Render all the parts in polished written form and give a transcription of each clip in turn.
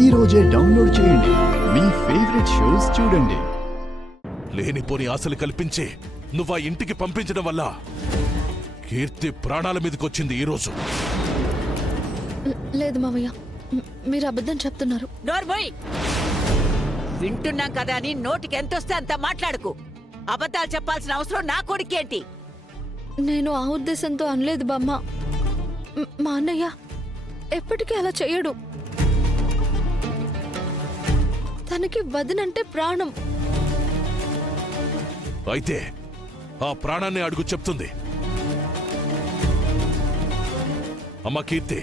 ఈ రోజే డౌన్లోడ్ చేయండి. మీ ఫేవరెట్ షోస్ చూడండి. లేనిపోని ఆశలు కల్పించి నువ్వా ఇంటికి పంపించడం వల్ల కీర్తి ప్రాణాల మీదకొచ్చింది ఈరోజు. లేదు మావయ్య, మీరు అబద్ధం చెప్తున్నారు. నోర్మోయ్, వింటున్నాం కదా అని నోటికి ఎంతొస్తే అంత మాట్లాడుకు. అబద్ధాలు చెప్పాల్సిన అవసరం నా కొడుకేంటి? నేను ఆ ఉద్దేశంతో అనలేదు బామ్మ. మా అన్నయ్య ఎప్పటికీ అలా చెయ్యడు. తనకి వదినంటే ప్రాణం. అయితే ఆ ప్రాణాన్ని అడుగు చెప్తుంది. అమ్మ కీర్తి,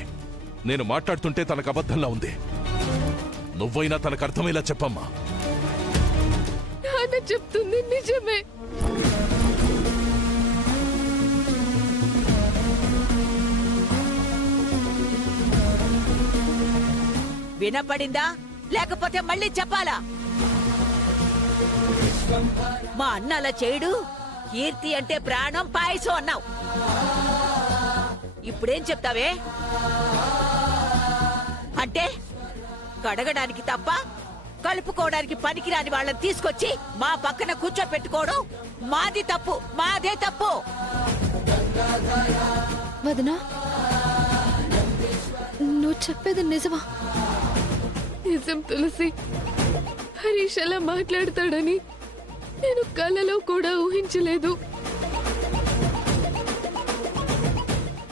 నేను మాట్లాడుతుంటే తనకు అబద్ధంలా ఉంది. నువ్వైనా తనకు అర్థమయ్యేలా చెప్పమ్మా. నాన్న చెప్తుంది నిజమే. వినపడిందా? లేకపోతే మళ్ళీ చెప్పాలా? మా అన్న అలా చేయడు. కీర్తి అంటే ప్రాణం, పాయసం అన్నావు. ఇప్పుడేం చెప్తావే? అంటే కడగడానికి తప్ప కలుపుకోవడానికి పనికిరాని వాళ్ళని తీసుకొచ్చి మా పక్కన కూర్చోపెట్టుకోవడం మాది తప్పు, మాదే తప్పు. వదినా, నువ్వు చెప్పేది నిజమా? నిజం తులసి. హరీష్ అలా మాట్లాడతాడని నేను కలలో కూడా ఊహించలేదు.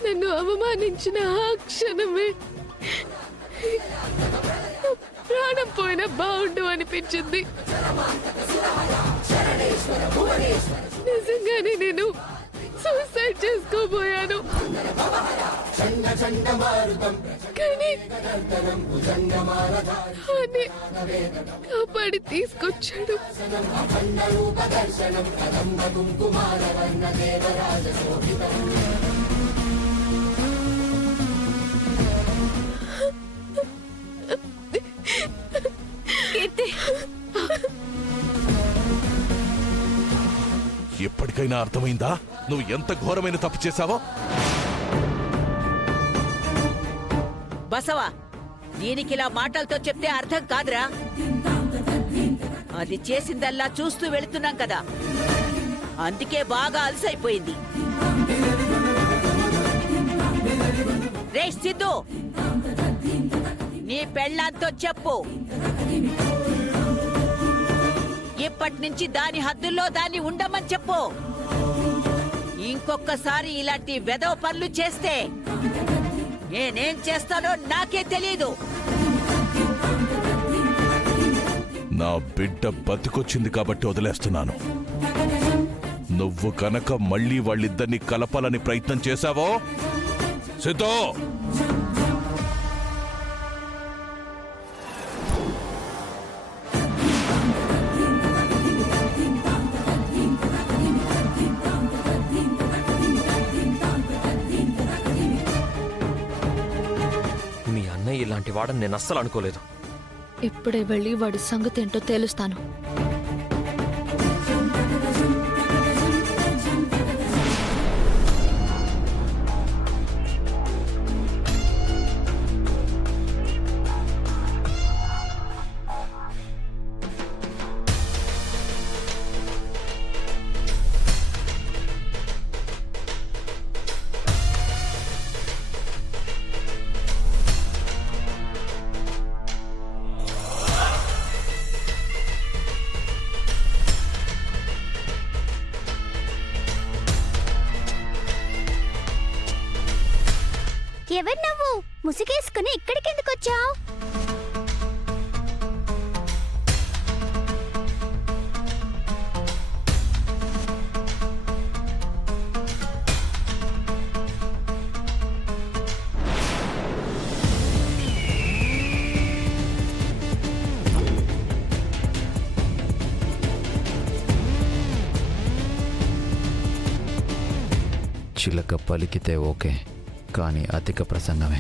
నన్ను అవమానించిన ఆ క్షణమే ప్రాణం పోయినా బాగుండు అనిపించింది. నిజంగానే నేను సూసైడ్ చేసుకోబోయాను. కానీ కాపాడి తీసుకొచ్చాడు. ఎప్పటికైనా అర్థమైందా నువ్వు ఎంత ఘోరమైన తప్పు చేశావో? బసవా, దీనికిలా మాటలతో చెప్తే అర్థం కాదురా. అది చేసిందల్లా చూస్తూ వెళుతున్నాం కదా, అందుకే బాగా అలసైపోయింది. రే సిద్ధు, నీ పెళ్ళాంతో చెప్పు, ఇప్పటి నుంచి దాని హద్దుల్లో దాన్ని ఉండమని చెప్పు. ఇంకొకసారి ఇలాంటి వెధవ పనులు చేస్తే నేనేం చేస్తానో నాకే తెలీదు. నా బిడ్డ బతికొచ్చింది కాబట్టి వదిలేస్తున్నాను. నువ్వు కనుక మళ్ళీ వాళ్ళిద్దరిని కలపాలని ప్రయత్నం చేశావో సిద్ధో, ఇలాంటి వాడని నేను అస్సలు అనుకోలేదు. ఇప్పుడే వెళ్ళి వాడి సంగతి ఏంటో తేలుస్తాను. ఎవరు నువ్వు? ముసుగేసుకుని ఇక్కడికెందుకు వచ్చావు? చిలక పలికితే ఓకే, కానీ అధిక ప్రసంగమే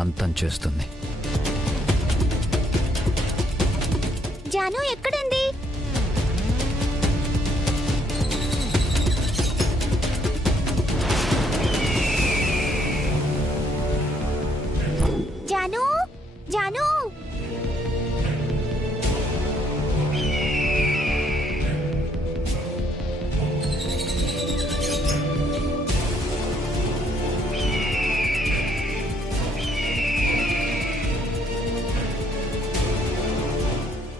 అంతం చేస్తుంది. జాను ఎక్కడుంది? జాను జాను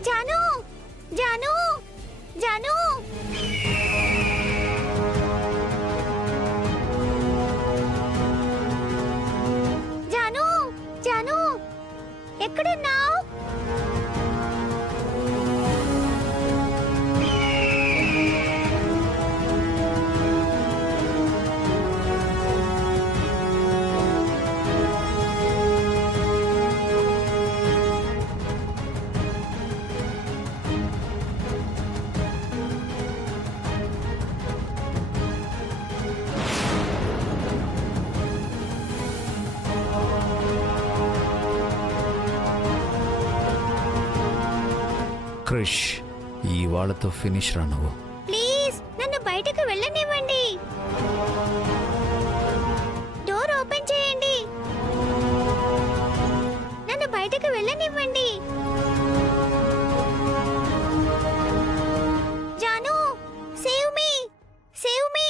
జాను జాను జాను జాను జాను ఎక్కడున్నావు? క్రిష్ ఈ వాళ్ళతో ఫినిష్ రా నువ్వు. ప్లీజ్ నన్ను బయటకు వెళ్ళనివ్వండి. డోర్ ఓపెన్ చేయండి. నన్ను బయటకు వెళ్ళనివ్వండి. Janu save me, save me.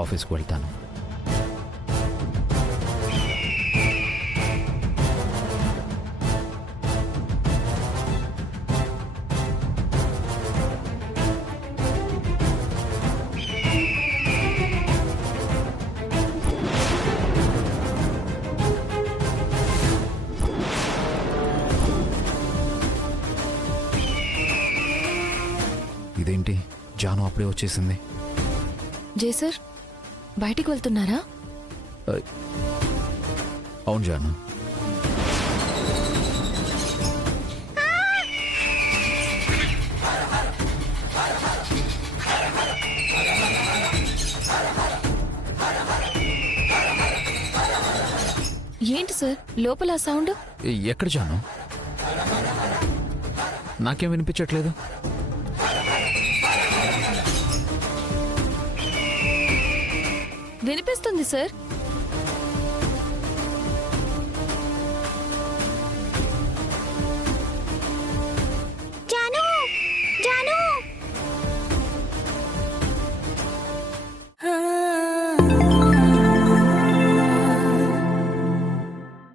ఆఫీస్కి వెళ్తాను. ఇదేంటి జాను అప్పుడే వచ్చేసింది? జై సార్ బయటికి వెళ్తున్నారా? అవును జాను. ఏంటి సార్ లోపల ఆ సౌండ్? ఎక్కడ జాను? నాకేం వినిపించట్లేదు. వినిపిస్తుంది సార్.